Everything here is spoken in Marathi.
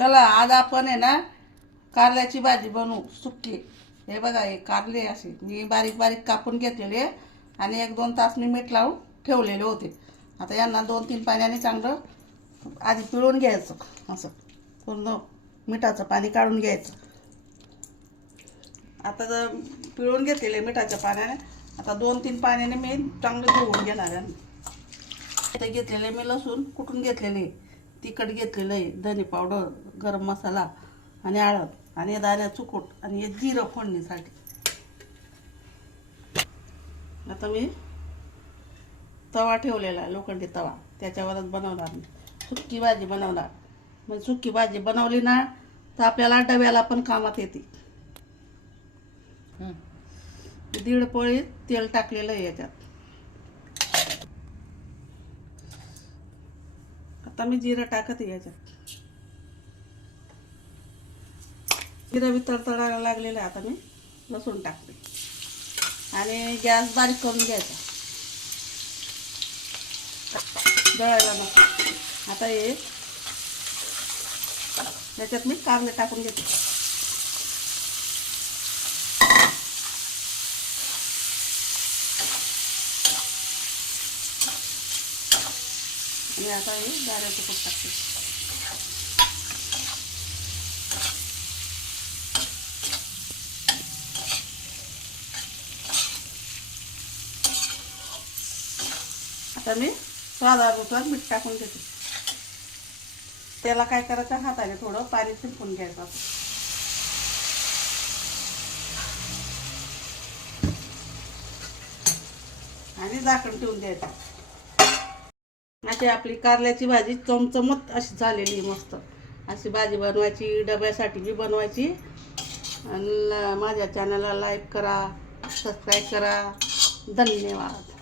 चला आज आपण आहे ना कारल्याची भाजी बनवू सुक्की। हे बघा हे कारले असे मी बारीक बारीक कापून घेतलेले आणि 1-2 तास मी मीठ लावून ठेवलेले होते। आता यांना 2-3 पाण्याने चांगलं आधी पिळून घ्यायचं, असं पूर्ण मिठाचं पाणी काढून घ्यायचं। आता जर पिळून घेतलेले मिठाच्या पाण्याने आता 2-3 पाण्याने मी चांगलं धुवून घेणार आहे। इथे घेतलेले मी लसूण कुटून घेतलेले, तिखट घेतलेलं आहे, धने पावडर, गरम मसाला आणि हळद आणि दाण्याचं कूट आणि हे जिरं फोडणीसाठी। आता मी तवा ठेवलेला आहे, लोखंडी तवा, त्याच्यावरच बनवणार मी सुक्की भाजी बनवणार। मग सुक्की भाजी बनवली ना तर आपल्याला डब्याला पण कामात येते। 1.5 पोळी तेल टाकलेलं आहे याच्यात। आता मी जिरं टाकते याच्यात, जिरं बी तडतडायला लागलेलं आहे। आता मी लसूण टाकते आणि गॅस बारीक करून घ्यायचा, जळायला नको। आता हे याच्यात मी कारले टाकून घेते आणि आता हे दाण्याचं कूट टाकते। आता मी स्वादानुसार मीठ टाकून घेते। त्याला काय करायचं, हाताने थोडं पाणी शिंपून घ्यायचं आणि झाकण ठेवून द्यायचं। अशी आपली कारल्याची भाजी चमचमत अशी झालेली मस्त। अशी भाजी बनवायची, डब्यासाठी बी बनवायची। आणि माझ्या चॅनलला लाईक करा, सबस्क्राईब करा। धन्यवाद।